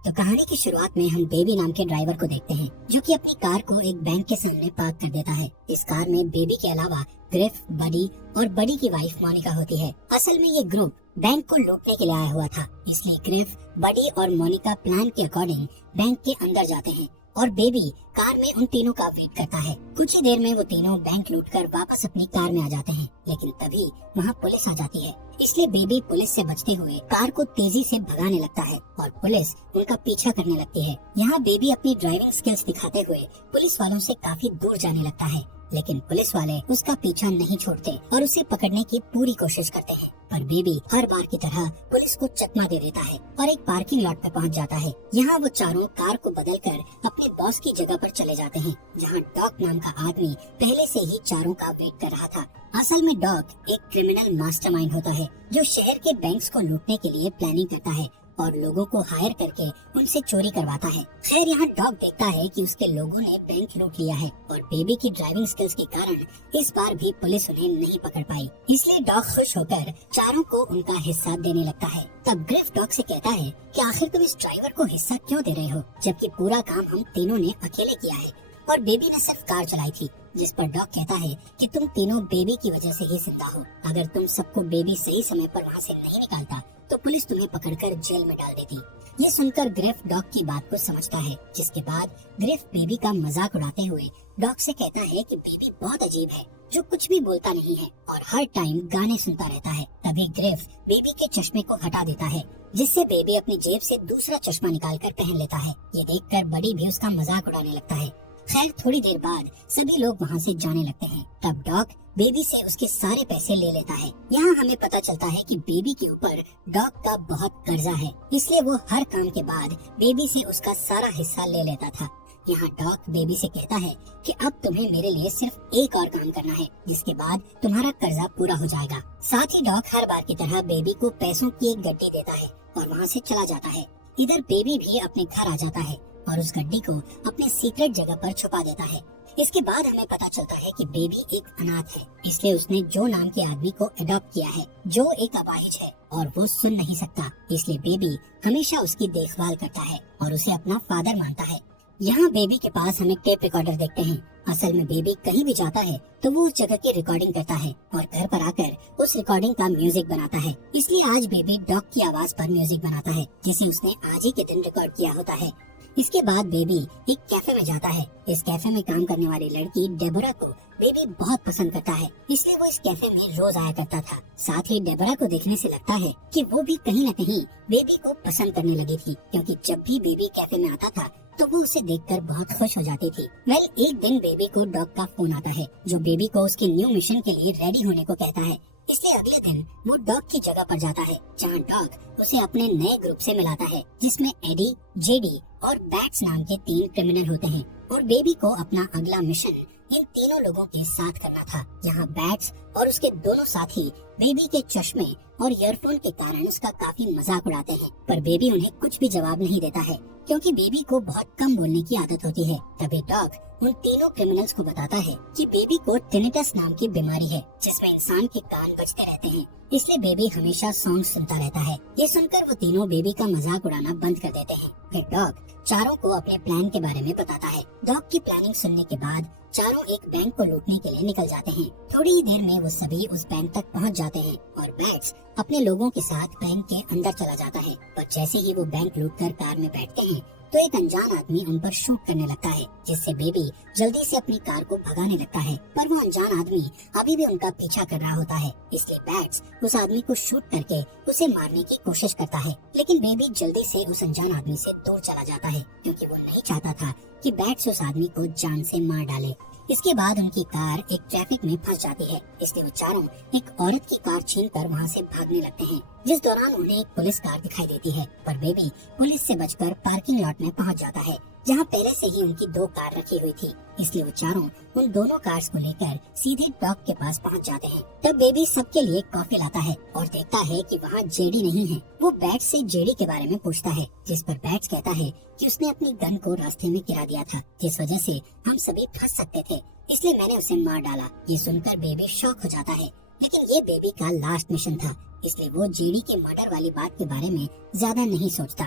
तो कहानी की शुरुआत में हम बेबी नाम के ड्राइवर को देखते हैं, जो कि अपनी कार को एक बैंक के सामने पार्क कर देता है। इस कार में बेबी के अलावा ग्रिफ, बडी और बडी की वाइफ मोनिका होती है। असल में ये ग्रुप बैंक को लूटने के लिए आया हुआ था, इसलिए ग्रिफ, बडी और मोनिका प्लान के अकॉर्डिंग बैंक के अंदर जाते हैं और बेबी कार में उन तीनों का वेट करता है। कुछ ही देर में वो तीनों बैंक लूटकर वापस अपनी कार में आ जाते हैं, लेकिन तभी वहाँ पुलिस आ जाती है। इसलिए बेबी पुलिस से बचते हुए कार को तेजी से भगाने लगता है और पुलिस उनका पीछा करने लगती है। यहाँ बेबी अपनी ड्राइविंग स्किल्स दिखाते हुए पुलिस वालों से काफी दूर जाने लगता है, लेकिन पुलिस वाले उसका पीछा नहीं छोड़ते और उसे पकड़ने की पूरी कोशिश करते हैं। पर बेबी हर बार की तरह पुलिस को चकमा दे देता है और एक पार्किंग लॉट पर पहुंच जाता है। यहाँ वो चारों कार को बदलकर अपने बॉस की जगह पर चले जाते हैं, जहाँ डॉग नाम का आदमी पहले से ही चारों का वेट कर रहा था। असल में डॉग एक क्रिमिनल मास्टरमाइंड होता है, जो शहर के बैंक्स को लूटने के लिए प्लानिंग करता है और लोगों को हायर करके उनसे चोरी करवाता है। खैर यहाँ डॉग देखता है कि उसके लोगों ने बैंक लूट लिया है और बेबी की ड्राइविंग स्किल्स के कारण इस बार भी पुलिस उन्हें नहीं पकड़ पाई, इसलिए डॉग खुश होकर चारों को उनका हिस्सा देने लगता है। तब ग्रिफ डॉग से कहता है कि आखिर तुम इस ड्राइवर को हिस्सा क्यों दे रहे हो, जबकि पूरा काम हम तीनों ने अकेले किया है और बेबी ने सिर्फ कार चलाई थी। जिस पर डॉग कहता है कि तुम तीनों बेबी की वजह से ही जिंदा हो। अगर तुम सबको बेबी सही समय पर वहाँ से नहीं निकालता तो पुलिस तुम्हें पकड़कर जेल में डाल देती। ये सुनकर ग्रिफ डॉग की बात को समझता है, जिसके बाद ग्रिफ बेबी का मजाक उड़ाते हुए डॉग से कहता है कि बेबी बहुत अजीब है, जो कुछ भी बोलता नहीं है और हर टाइम गाने सुनता रहता है। तभी ग्रिफ बेबी के चश्मे को हटा देता है, जिससे बेबी अपनी जेब से दूसरा चश्मा निकालकर पहन लेता है। ये देखकर बड़ी भी उसका मजाक उड़ाने लगता है। खैर थोड़ी देर बाद सभी लोग वहाँ से जाने लगते हैं। तब डॉग बेबी से उसके सारे पैसे ले लेता है। यहाँ हमें पता चलता है कि बेबी के ऊपर डॉग का बहुत कर्जा है, इसलिए वो हर काम के बाद बेबी से उसका सारा हिस्सा ले लेता था। यहाँ डॉग बेबी से कहता है कि अब तुम्हें मेरे लिए सिर्फ एक और काम करना है, जिसके बाद तुम्हारा कर्जा पूरा हो जाएगा। साथ ही डॉग हर बार की तरह बेबी को पैसों की एक गड्डी देता है और वहाँ से चला जाता है। इधर बेबी भी अपने घर आ जाता है और उस गड्डी को अपने सीक्रेट जगह पर छुपा देता है। इसके बाद हमें पता चलता है कि बेबी एक अनाथ है, इसलिए उसने जो नाम के आदमी को अडॉप्ट किया है, जो एक अपाहिज है और वो सुन नहीं सकता, इसलिए बेबी हमेशा उसकी देखभाल करता है और उसे अपना फादर मानता है। यहाँ बेबी के पास हम एक टेप रिकॉर्डर देखते हैं। असल में बेबी कहीं भी जाता है तो वो उस जगह की रिकॉर्डिंग करता है और घर पर आकर उस रिकॉर्डिंग का म्यूजिक बनाता है। इसलिए आज बेबी डॉग की आवाज पर म्यूजिक बनाता है, जिसे उसने आज ही के दिन रिकॉर्ड किया होता है। इसके बाद बेबी एक कैफे में जाता है। इस कैफे में काम करने वाली लड़की डेबोरा को बेबी बहुत पसंद करता है, इसलिए वो इस कैफे में रोज आया करता था। साथ ही डेबोरा को देखने से लगता है कि वो भी कहीं न कहीं बेबी को पसंद करने लगी थी, क्योंकि जब भी बेबी कैफे में आता था तो वो उसे देखकर बहुत खुश हो जाती थी। एक दिन बेबी को डॉग का फोन आता है, जो बेबी को उसके न्यू मिशन के लिए रेडी होने को कहता है। इसलिए अगले दिन वो डॉग की जगह पर जाता है, जहाँ डॉग उसे अपने नए ग्रुप से मिलाता है, जिसमें एडी, जेडी और बैट्स नाम के 3 क्रिमिनल होते हैं और बेबी को अपना अगला मिशन इन तीनों लोगों के साथ करना था। यहाँ बैट्स और उसके दोनों साथी बेबी के चश्मे और ईयरफोन के कारण उसका काफी मजाक उड़ाते हैं, पर बेबी उन्हें कुछ भी जवाब नहीं देता है, क्योंकि बेबी को बहुत कम बोलने की आदत होती है। तभी डॉग उन तीनों क्रिमिनल्स को बताता है कि बेबी को टिनिटस नाम की बीमारी है, जिसमें इंसान के कान बजते रहते हैं, इसलिए बेबी हमेशा सॉन्ग सुनता रहता है। ये सुनकर वो तीनों बेबी का मजाक उड़ाना बंद कर देते हैं। फिर डॉग चारों को अपने प्लान के बारे में बताता है। डॉग की प्लानिंग सुनने के बाद चारों एक बैंक को लूटने के लिए निकल जाते हैं। थोड़ी ही देर में वो सभी उस बैंक तक पहुंच जाते हैं और बैट्स अपने लोगों के साथ बैंक के अंदर चला जाता है। पर जैसे ही वो बैंक लूटकर कार में बैठते हैं तो एक अनजान आदमी उन पर शूट करने लगता है, जिससे बेबी जल्दी से अपनी कार को भगाने लगता है। पर वो अनजान आदमी अभी भी उनका पीछा कर रहा होता है, इसलिए बैट्स उस आदमी को शूट करके उसे मारने की कोशिश करता है। लेकिन बेबी जल्दी से उस अनजान आदमी से दूर चला जाता है, क्योंकि वो नहीं चाहता था कि बैट्स उस आदमी को जान से मार डाले। इसके बाद उनकी कार एक ट्रैफिक में फंस जाती है, इसलिए वो चारों एक औरत की कार छीनकर वहाँ से भागने लगते हैं, जिस दौरान उन्हें एक पुलिस कार दिखाई देती है। पर बेबी पुलिस से बचकर पार्किंग लॉट में पहुँच जाता है, जहाँ पहले से ही उनकी 2 कार रखी हुई थी, इसलिए वो चारों उन दोनों कार्स को लेकर सीधे डॉग के पास पहुँच जाते हैं। तब बेबी सबके लिए कॉफी लाता है और देखता है कि वहाँ जेडी नहीं है। वो बैट्स से जेडी के बारे में पूछता है, जिस पर बैट्स कहता है कि उसने अपनी गन को रास्ते में गिरा दिया था, जिस वजह से हम सभी फंस सकते थे, इसलिए मैंने उसे मार डाला। ये सुनकर बेबी शॉक हो जाता है, लेकिन ये बेबी का लास्ट मिशन था, इसलिए वो जेडी के मर्डर वाली बात के बारे में ज्यादा नहीं सोचता।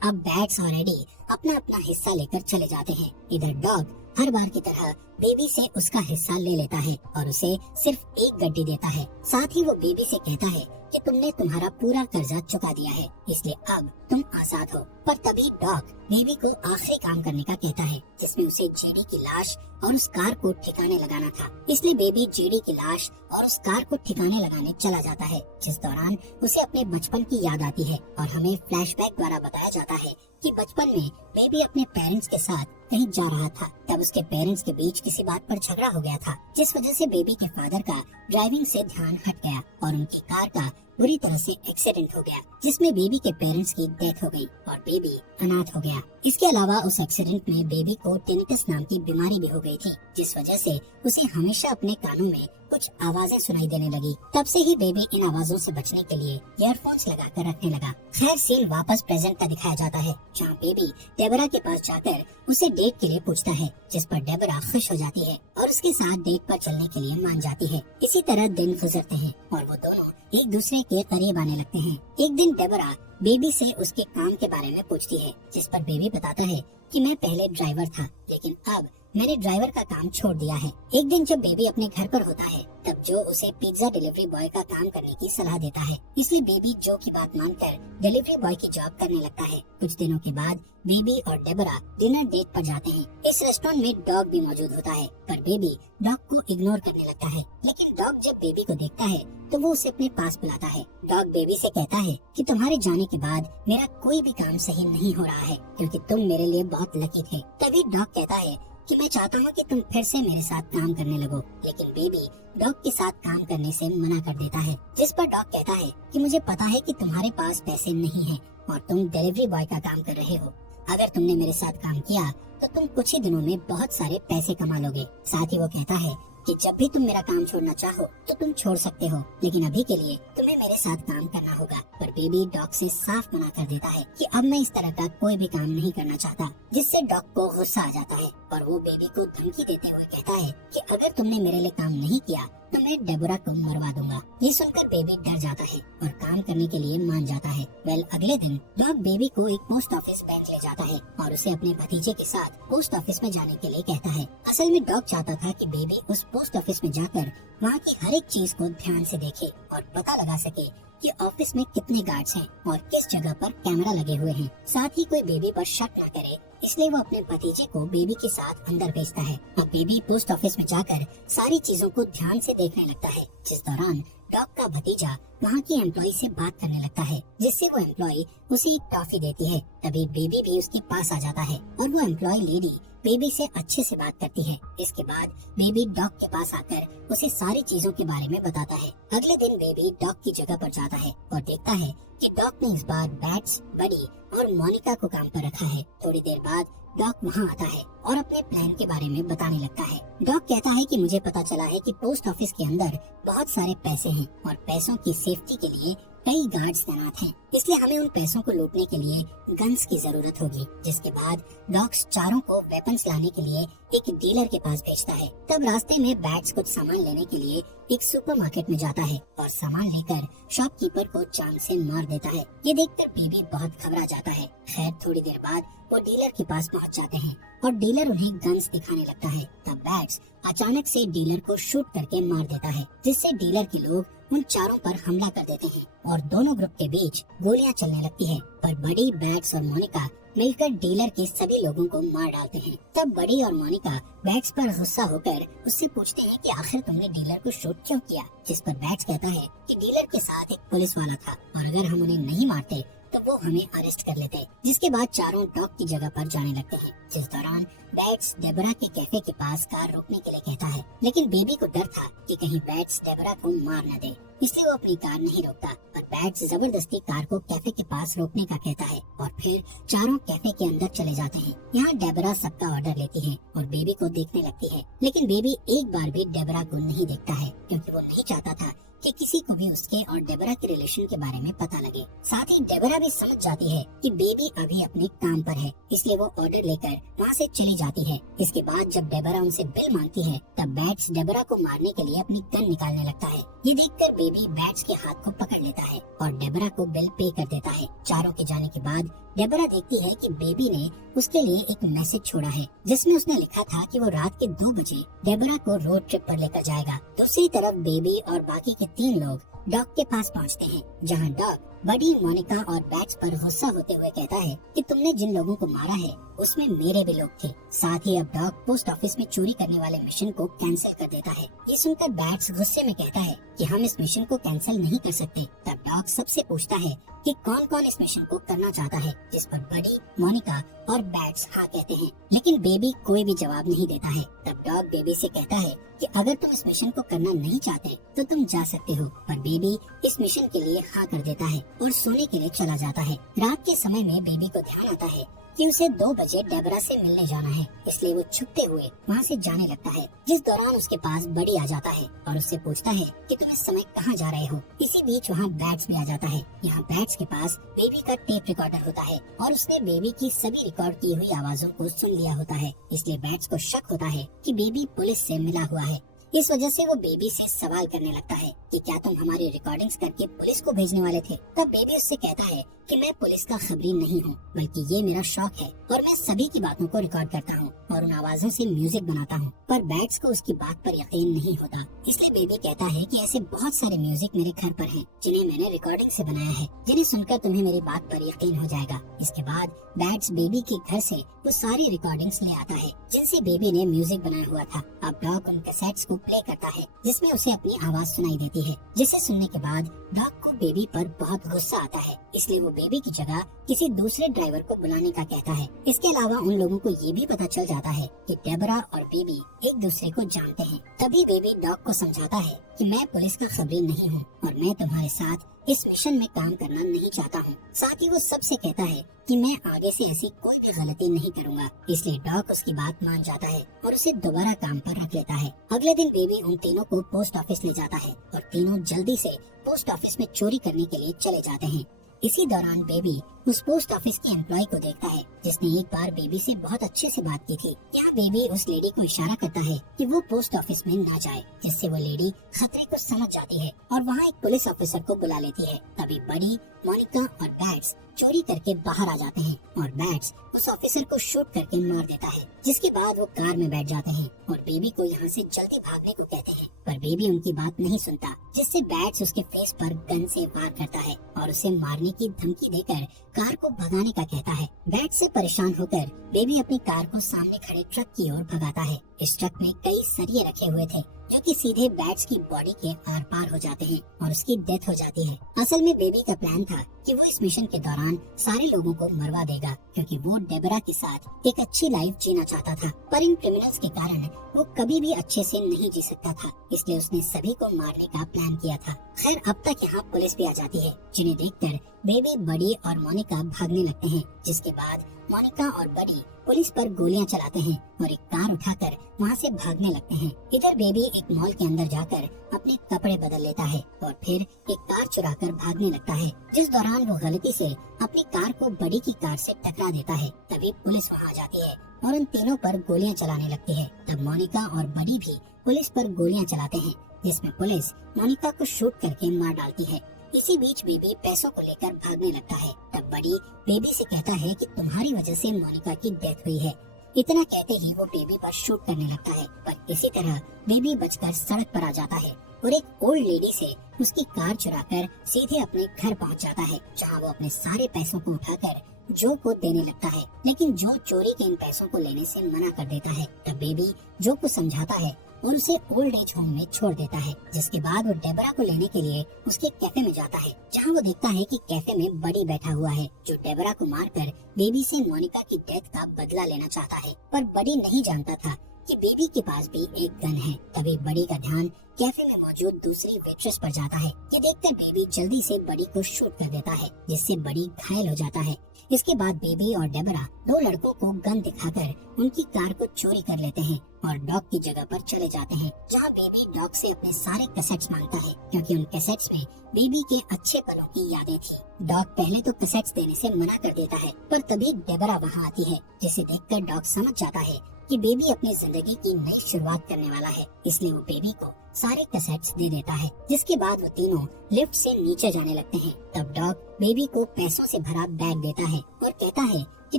अब बैट्स और एडी अपना अपना हिस्सा लेकर चले जाते हैं। इधर डॉग हर बार की तरह बेबी से उसका हिस्सा ले लेता है और उसे सिर्फ एक गड्डी देता है। साथ ही वो बेबी से कहता है कि तुमने तुम्हारा पूरा कर्जा चुका दिया है, इसलिए अब तुम आजाद हो। पर तभी डॉग बेबी को आखिरी काम करने का कहता है, जिसमें उसे जेडी की लाश और उस कार को ठिकाने लगाना था। इसलिए बेबी जेडी की लाश और उस कार को ठिकाने लगाने चला जाता है, जिस दौरान उसे अपने बचपन की याद आती है और हमें फ्लैशबैक द्वारा बताया जाता है कि बचपन में बेबी अपने पेरेंट्स के साथ कहीं जा रहा था। तब उसके पेरेंट्स के बीच किसी बात पर झगड़ा हो गया था, जिस वजह से बेबी के फादर का ड्राइविंग से ध्यान हट गया और उनकी कार का बुरी तरह से एक्सीडेंट हो गया, जिसमें बेबी के पेरेंट्स की डेथ हो गई और बेबी अनाथ हो गया। इसके अलावा उस एक्सीडेंट में बेबी को टिनिटस नाम की बीमारी भी हो गई थी, जिस वजह से उसे हमेशा अपने कानों में कुछ आवाजें सुनाई देने लगी। तब से ही बेबी इन आवाजों से बचने के लिए ईयरफोन्स लगाकर रखने लगा। खैर सीन वापस प्रेजेंट का दिखाया जाता है, जहाँ बेबी डेबरा के पास जाकर उसे डेट के लिए पूछता है, जिस पर डेबरा खुश हो जाती है और उसके साथ डेट पर चलने के लिए मान जाती है। इसी तरह दिन गुजरते हैं और वो दोनों एक दूसरे के करीब आने लगते हैं। एक दिन डेबरा बेबी से उसके काम के बारे में पूछती है, जिस पर बेबी बताता है कि मैं पहले ड्राइवर था, लेकिन अब मैंने ड्राइवर का काम छोड़ दिया है। एक दिन जब बेबी अपने घर पर होता है, तब जो उसे पिज्जा डिलीवरी बॉय का काम करने की सलाह देता है, इसलिए बेबी जो की बात मानकर डिलीवरी बॉय की जॉब करने लगता है। कुछ दिनों के बाद बेबी और डेबरा डिनर डेट पर जाते हैं। इस रेस्टोरेंट में डॉग भी मौजूद होता है, पर बेबी डॉग को इग्नोर करने लगता है। लेकिन डॉग जब बेबी को देखता है तो वो उसे अपने पास बुलाता है। डॉग बेबी से कहता है कि तुम्हारे जाने के बाद मेरा कोई भी काम सही नहीं हो रहा है, क्योंकि तुम मेरे लिए बहुत लकी थे। तभी डॉग कहता है कि मैं चाहता हूँ कि तुम फिर से मेरे साथ काम करने लगो, लेकिन बेबी डॉग के साथ काम करने से मना कर देता है। जिस पर डॉग कहता है कि मुझे पता है कि तुम्हारे पास पैसे नहीं हैं और तुम डिलीवरी बॉय का काम कर रहे हो। अगर तुमने मेरे साथ काम किया तो तुम कुछ ही दिनों में बहुत सारे पैसे कमा लोगे। साथ ही वो कहता है कि जब भी तुम मेरा काम छोड़ना चाहो तो तुम छोड़ सकते हो, लेकिन अभी के लिए तुम्हें मेरे साथ काम करना होगा। पर बेबी डॉग से साफ मना कर देता है कि अब मैं इस तरह का कोई भी काम नहीं करना चाहता, जिससे डॉग को गुस्सा आ जाता है और वो बेबी को धमकी देते हुए कहता है कि अगर तुमने मेरे लिए काम नहीं किया तो मैं डेबोरा को मरवा दूंगा। ये सुनकर बेबी डर जाता है और काम करने के लिए मान जाता है। अगले दिन डॉग बेबी को एक पोस्ट ऑफिस बैंक ले जाता है और उसे अपने भतीजे के साथ पोस्ट ऑफिस में जाने के लिए कहता है। असल में डॉग चाहता था कि बेबी उस पोस्ट ऑफिस में जाकर वहाँ की हर एक चीज को ध्यान से देखे और पता लगा सके कि ऑफिस में कितने गार्ड्स हैं और किस जगह पर कैमरा लगे हुए हैं। साथ ही कोई बेबी पर शक न करे, इसलिए वो अपने भतीजे को बेबी के साथ अंदर भेजता है और बेबी पोस्ट ऑफिस में जाकर सारी चीजों को ध्यान से देखने लगता है। जिस दौरान डॉग का भतीजा वहाँ की एम्प्लॉय से बात करने लगता है, जिससे वो एम्प्लॉय उसे एक टॉफी देती है। तभी बेबी भी उसके पास आ जाता है और वो एम्प्लॉय लेडी बेबी से अच्छे से बात करती है। इसके बाद बेबी डॉग के पास आकर उसे सारी चीजों के बारे में बताता है। अगले दिन बेबी डॉग की जगह पर जाता है और देखता है कि डॉग ने इस बार बैट्स, बडी और मोनिका को काम पर रखा है। थोड़ी देर बाद डॉग वहाँ आता है और अपने प्लान के बारे में बताने लगता है। डॉग कहता है कि मुझे पता चला है कि पोस्ट ऑफिस के अंदर बहुत सारे पैसे हैं और पैसों की सेफ्टी के लिए कई गार्ड्स तैनात हैं, इसलिए हमें उन पैसों को लूटने के लिए गन्स की जरूरत होगी। जिसके बाद डॉग्स चारों को वेपन्स लाने के लिए एक डीलर के पास भेजता है। तब रास्ते में बैट्स कुछ सामान लेने के लिए एक सुपरमार्केट में जाता है और सामान लेकर शॉपकीपर को जान से मार देता है। ये देखकर बेबी बहुत घबरा जाता है। खैर थोड़ी देर बाद वो डीलर के पास पहुंच जाते हैं और डीलर उन्हें गन्स दिखाने लगता है। तब बैट्स अचानक से डीलर को शूट करके मार देता है, जिससे डीलर के लोग उन चारों पर हमला कर देते हैं और दोनों ग्रुप के बीच गोलियां चलने लगती है। पर बडी, बैट्स और मोनिका मिलकर डीलर के सभी लोगों को मार डालते हैं। तब बडी और मोनिका बैट्स पर गुस्सा होकर उससे पूछते हैं कि आखिर तुमने डीलर को शूट क्यों किया। जिस पर बैट्स कहता है कि डीलर के साथ एक पुलिस वाला था और अगर हम उन्हें नहीं मारते तो वो हमें अरेस्ट कर लेते। जिसके बाद चारों डॉग की जगह पर जाने लगते हैं। जिस दौरान बैट्स डेबरा के कैफे के पास कार रोकने के लिए कहता है, लेकिन बेबी को डर था कि कहीं बैट्स डेबरा को मार न दे, इसलिए वो अपनी कार नहीं रोकता। पर बैट्स जबरदस्ती कार को कैफे के पास रोकने का कहता है और फिर चारों कैफे के अंदर चले जाते हैं। यहाँ डेबरा सबका ऑर्डर लेती है और बेबी को देखने लगती है, लेकिन बेबी एक बार भी डेबरा को नहीं देखता है, क्योंकि वो नहीं चाहता था कि किसी को भी उसके और डेबरा के रिलेशन के बारे में पता लगे। साथ ही डेबरा भी समझ जाती है कि बेबी अभी अपने काम पर है, इसलिए वो ऑर्डर लेकर वहाँ से चली जाती है। इसके बाद जब डेबरा उनसे बिल मांगती है तब बैट्स डेबरा को मारने के लिए अपनी गन निकालने लगता है। ये देखकर बेबी बैट्स के हाथ को पकड़ लेता है और डेबरा को बिल पे कर देता है। चारों के जाने के बाद डेबरा देखती है कि बेबी ने उसके लिए एक मैसेज छोड़ा है जिसमें उसने लिखा था कि वो रात के 2 बजे डेबरा को रोड ट्रिप पर लेकर जाएगा। दूसरी तरफ बेबी और बाकी के 3 लोग डॉग के पास पहुंचते हैं, जहां डॉग बडी, मोनिका और बैट्स पर गुस्सा होते हुए कहता है कि तुमने जिन लोगों को मारा है उसमें मेरे भी लोग थे। साथ ही अब डॉग पोस्ट ऑफिस में चोरी करने वाले मिशन को कैंसिल कर देता है। ये सुनकर बैट्स गुस्से में कहता है कि हम इस मिशन को कैंसिल नहीं कर सकते। तब डॉग सबसे पूछता है कि कौन कौन इस मिशन को करना चाहता है, जिस पर बडी, मोनिका और बैट्स हाँ कहते हैं, लेकिन बेबी कोई भी जवाब नहीं देता है। तब डॉग बेबी से कहता है कि अगर तुम इस मिशन को करना नहीं चाहते तो तुम जा सकते हो, पर बेबी इस मिशन के लिए हाँ कर देता है और सोने के लिए चला जाता है। रात के समय में बेबी को ध्यान आता है कि उसे 2 बजे डेबरा से मिलने जाना है, इसलिए वो छुपते हुए वहाँ से जाने लगता है। जिस दौरान उसके पास बडी आ जाता है और उससे पूछता है कि तुम इस समय कहाँ जा रहे हो। इसी बीच वहाँ बैट्स भी आ जाता है। यहाँ बैट्स के पास बेबी का टेप रिकॉर्डर होता है और उसने बेबी की सभी रिकॉर्ड की हुई आवाजों को सुन लिया होता है, इसलिए बैट्स को शक होता है कि बेबी पुलिस से मिला हुआ है। इस वजह से वो बेबी से सवाल करने लगता है कि क्या तुम हमारी रिकॉर्डिंग्स करके पुलिस को भेजने वाले थे। तब बेबी उससे कहता है कि मैं पुलिस का खबरी नहीं हूँ, बल्कि ये मेरा शौक है और मैं सभी की बातों को रिकॉर्ड करता हूँ और उन आवाजों से म्यूजिक बनाता हूँ। पर बैट्स को उसकी बात पर यकीन नहीं होता, इसलिए बेबी कहता है कि ऐसे बहुत सारे म्यूजिक मेरे घर पर हैं, जिन्हें मैंने रिकॉर्डिंग से बनाया है, जिन्हें सुनकर तुम्हें मेरी बात पर यकीन हो जाएगा। इसके बाद बैट्स बेबी के घर से वो सारी रिकॉर्डिंग्स ले आता है जिनसे बेबी ने म्यूजिक बनाया हुआ था। अब डॉग उन कैसेट्स को प्ले करता है जिसमें उसे अपनी आवाज सुनाई देती है, जिसे सुनने के बाद डॉग को बेबी पर बहुत गुस्सा आता है, इसलिए वो बेबी की जगह किसी दूसरे ड्राइवर को बुलाने का कहता है। इसके अलावा उन लोगों को ये भी पता चल जाता है कि डेबरा और बेबी एक दूसरे को जानते हैं। तभी बेबी डॉग को समझाता है कि मैं पुलिस का खबरी नहीं हूँ और मैं तुम्हारे साथ इस मिशन में काम करना नहीं चाहता हूँ। साथ ही वो सबसे कहता है कि मैं आगे से ऐसी कोई भी गलती नहीं करूँगा, इसलिए डॉग उसकी बात मान जाता है और उसे दोबारा काम पर रख लेता है। अगले दिन बेबी उन तीनों को पोस्ट ऑफिस ले जाता है और तीनों जल्दी से पोस्ट ऑफिस में चोरी करने के लिए चले जाते हैं। इसी दौरान बेबी उस पोस्ट ऑफिस के एम्प्लॉय को देखता है जिसने एक बार बेबी से बहुत अच्छे से बात की थी। यहाँ बेबी उस लेडी को इशारा करता है कि वो पोस्ट ऑफिस में ना जाए, जिससे वो लेडी खतरे को समझ जाती है और वहाँ एक पुलिस ऑफिसर को बुला लेती है। तभी बडी, मोनिका और बैट्स चोरी करके बाहर आ जाते हैं और बैट्स उस ऑफिसर को शूट करके मार देता है, जिसके बाद वो कार में बैठ जाते हैं और बेबी को यहाँ से जल्दी भागने को कहते हैं, पर बेबी उनकी बात नहीं सुनता, जिससे बैट्स उसके फेस पर गन से वार करता है और उसे मारने की धमकी देकर कार को भगाने का कहता है। बैट्स से परेशान होकर बेबी अपनी कार को सामने खड़े ट्रक की ओर भगाता है। इस ट्रक में कई सरिये रखे हुए थे जो कि सीधे बैट्स की बॉडी के आर पार हो जाते हैं और उसकी डेथ हो जाती है। असल में बेबी का प्लान था कि वो इस मिशन के दौरान सारे लोगों को मरवा देगा, क्योंकि वो डेबरा के साथ एक अच्छी लाइफ जीना चाहता था, पर इन क्रिमिनल्स के कारण वो कभी भी अच्छे से नहीं जी सकता था, इसलिए उसने सभी को मारने का प्लान किया था। खैर अब तक यहाँ पुलिस भी आ जाती है, जिन्हें देखकर बेबी, बडी और मोनिका भागने लगते हैं, जिसके बाद मोनिका और बडी पुलिस पर गोलियां चलाते हैं और एक कार उठाकर वहाँ से भागने लगते हैं। इधर बेबी एक मॉल के अंदर जाकर अपने कपड़े बदल लेता है और फिर एक कार चुराकर भागने लगता है, जिस दौरान वो गलती से अपनी कार को बडी की कार से टकरा देता है। तभी पुलिस वहाँ आ जाती है और उन तीनों पर गोलियां चलाने लगती है। तब मोनिका और बडी भी पुलिस पर गोलियां चलाते हैं, जिसमें पुलिस मोनिका को शूट करके मार डालती है। इसी बीच बेबी पैसों को लेकर भागने लगता है। तब बडी बेबी से कहता है कि तुम्हारी वजह से मोनिका की डेथ हुई है। इतना कहते ही वो बेबी पर शूट करने लगता है, पर इसी तरह बेबी बचकर सड़क पर आ जाता है और एक ओल्ड लेडी से उसकी कार चुराकर सीधे अपने घर पहुंच जाता है, जहां वो अपने सारे पैसों को उठाकर जो को देने लगता है, लेकिन जो चोरी के इन पैसों को लेने से मना कर देता है। तब बेबी जो को समझाता है और उसे ओल्ड एज होम में छोड़ देता है, जिसके बाद वो डेबरा को लेने के लिए उसके कैफे में जाता है, जहां वो देखता है कि कैफे में बडी बैठा हुआ है, जो डेबरा को मारकर बेबी से मोनिका की डेथ का बदला लेना चाहता है। पर बडी नहीं जानता था कि बेबी के पास भी एक गन है। तभी बडी का ध्यान कैफे में मौजूद दूसरी वेट्रेस पर जाता है। ये देखकर बेबी जल्दी से बडी को शूट कर देता है, जिससे बडी घायल हो जाता है। इसके बाद बेबी और डेबरा दो लड़कों को गन दिखाकर उनकी कार को चोरी कर लेते हैं और डॉग की जगह पर चले जाते हैं, जहां बेबी डॉग से अपने सारे कैसेट्स मांगता है, क्योंकि उन कैसेट्स में बेबी के अच्छे पलों की यादें थी। डॉग पहले तो कैसेट्स देने से मना कर देता है, पर तभी डेबरा वहां आती है, जिसे देखकर डॉग समझ जाता है कि बेबी अपनी जिंदगी की नई शुरुआत करने वाला है, इसलिए वो बेबी को सारे कैसेट्स दे देता है। जिसके बाद वो तीनों लिफ्ट से नीचे जाने लगते हैं। तब डॉग बेबी को पैसों से भरा बैग देता है और कहता है कि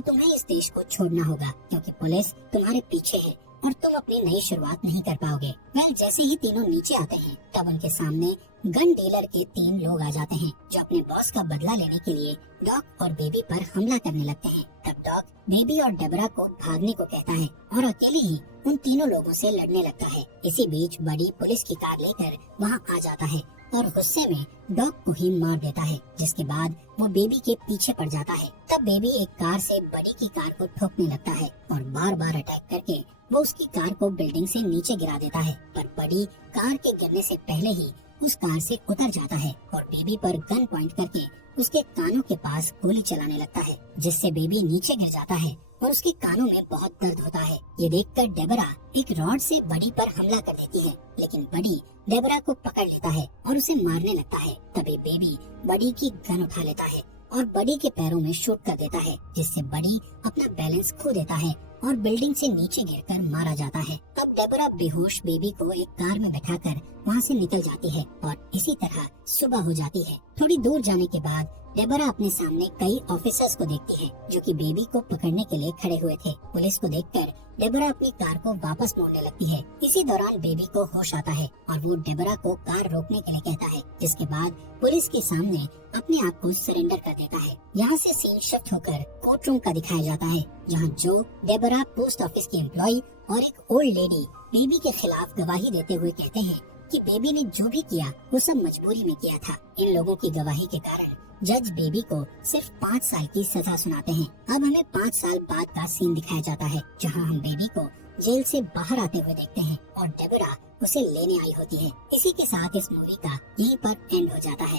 तुम्हें इस देश को छोड़ना होगा, क्योंकि पुलिस तुम्हारे पीछे है और तुम अपनी नई शुरुआत नहीं कर पाओगे। वेल, जैसे ही तीनों नीचे आते हैं, तब उनके सामने गन डीलर के 3 लोग आ जाते हैं, जो अपने बॉस का बदला लेने के लिए डॉग और बेबी पर हमला करने लगते हैं। तब डॉग बेबी और डेबरा को भागने को कहता है और अकेले ही उन तीनों लोगों से लड़ने लगता है। इसी बीच बडी पुलिस की कार लेकर वहाँ आ जाता है और गुस्से में डॉग को ही मार देता है, जिसके बाद वो बेबी के पीछे पड़ जाता है। तब बेबी एक कार से बडी की कार को ठोकने लगता है और बार बार अटैक करके वो उसकी कार को बिल्डिंग से नीचे गिरा देता है, पर बडी कार के गिरने से पहले ही उस कार से उतर जाता है और बेबी पर गन पॉइंट करके उसके कानों के पास गोली चलाने लगता है, जिससे बेबी नीचे गिर जाता है और उसके कानों में बहुत दर्द होता है। ये देखकर डेबरा एक रॉड से बडी पर हमला कर देती है, लेकिन बडी डेबरा को पकड़ लेता है और उसे मारने लगता है। तभी बेबी बडी की गन उठा लेता है और बडी के पैरों में शूट कर देता है, जिससे बडी अपना बैलेंस खो देता है और बिल्डिंग से नीचे गिरकर मारा जाता है। तब डेबरा बेहोश बेबी को एक कार में बैठाकर वहाँ से निकल जाती है और इसी तरह सुबह हो जाती है। थोड़ी दूर जाने के बाद डेबरा अपने सामने कई ऑफिसर्स को देखती है, जो कि बेबी को पकड़ने के लिए खड़े हुए थे। पुलिस को देखकर डेबरा अपनी कार को वापस मोड़ने लगती है। इसी दौरान बेबी को होश आता है और वो डेबरा को कार रोकने के लिए कहता है, जिसके बाद पुलिस के सामने अपने आप को सरेंडर कर देता है। यहाँ से सीन शिफ्ट होकर कोर्ट रूम का दिखाया जाता है, जहाँ जो डेबरा पोस्ट ऑफिस की एम्प्लॉय और एक ओल्ड लेडी बेबी के खिलाफ गवाही देते हुए कहते हैं कि बेबी ने जो भी किया वो सब मजबूरी में किया था। इन लोगों की गवाही के कारण जज बेबी को सिर्फ 5 साल की सजा सुनाते हैं। अब हमें 5 साल बाद का सीन दिखाया जाता है, जहां हम बेबी को जेल से बाहर आते हुए देखते हैं और डेबरा उसे लेने आई होती है। इसी के साथ इस मूवी का यहीं पर एंड हो जाता है।